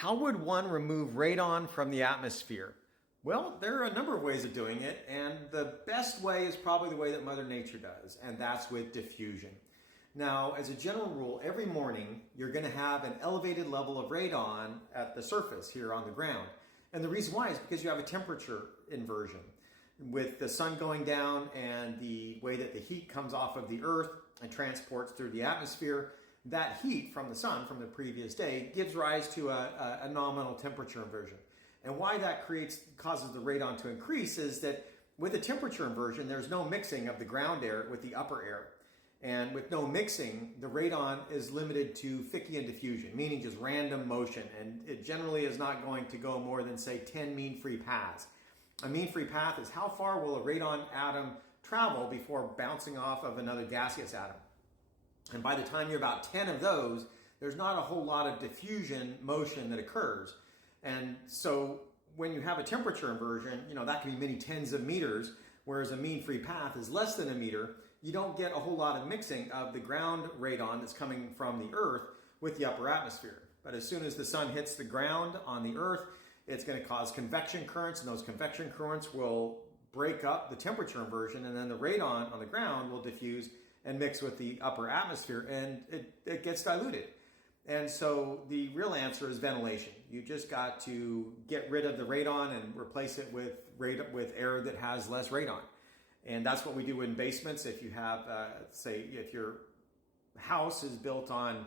How would one remove radon from the atmosphere? Well, there are a number of ways of doing it, and the best way is probably the way that Mother Nature does, and that's with diffusion. Now, as a general rule, every morning you're going to have an elevated level of radon at the surface here on the ground. And the reason why is because you have a temperature inversion. With the sun going down and the way that the heat comes off of the earth and transports through the atmosphere, that heat from the sun from the previous day gives rise to a nominal temperature inversion. And why that causes the radon to increase is that with a temperature inversion, there's no mixing of the ground air with the upper air. And with no mixing, the radon is limited to Fichtean diffusion, meaning just random motion. And it generally is not going to go more than, say, 10 mean-free paths. A mean-free path is how far will a radon atom travel before bouncing off of another gaseous atom. And by the time you're about 10 of those, there's not a whole lot of diffusion motion that occurs. And so when you have a temperature inversion, that can be many tens of meters, whereas a mean-free path is less than a meter. You don't get a whole lot of mixing of the ground radon that's coming from the earth with the upper atmosphere. But as soon as the sun hits the ground on the earth, it's going to cause convection currents, and those convection currents will break up the temperature inversion, and then the radon on the ground will diffuse and mix with the upper atmosphere, and it gets diluted. And so the real answer is ventilation. You just got to get rid of the radon and replace it with air that has less radon. And that's what we do in basements. If you have, say, if your house is built on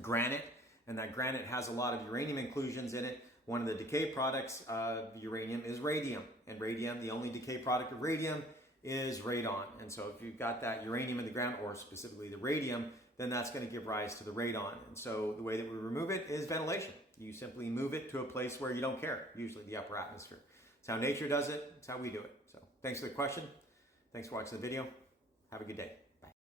granite, and that granite has a lot of uranium inclusions in it, one of the decay products of uranium is radium. And radium, the only decay product of radium, is radon. And so if you've got that uranium in the ground, or specifically the radium, then that's going to give rise to the radon. And so the way that we remove it is ventilation. You simply move it to a place where you don't care, usually the upper atmosphere. It's how nature does it. It's how we do it. So thanks for the question. Thanks for watching the video. Have a good day.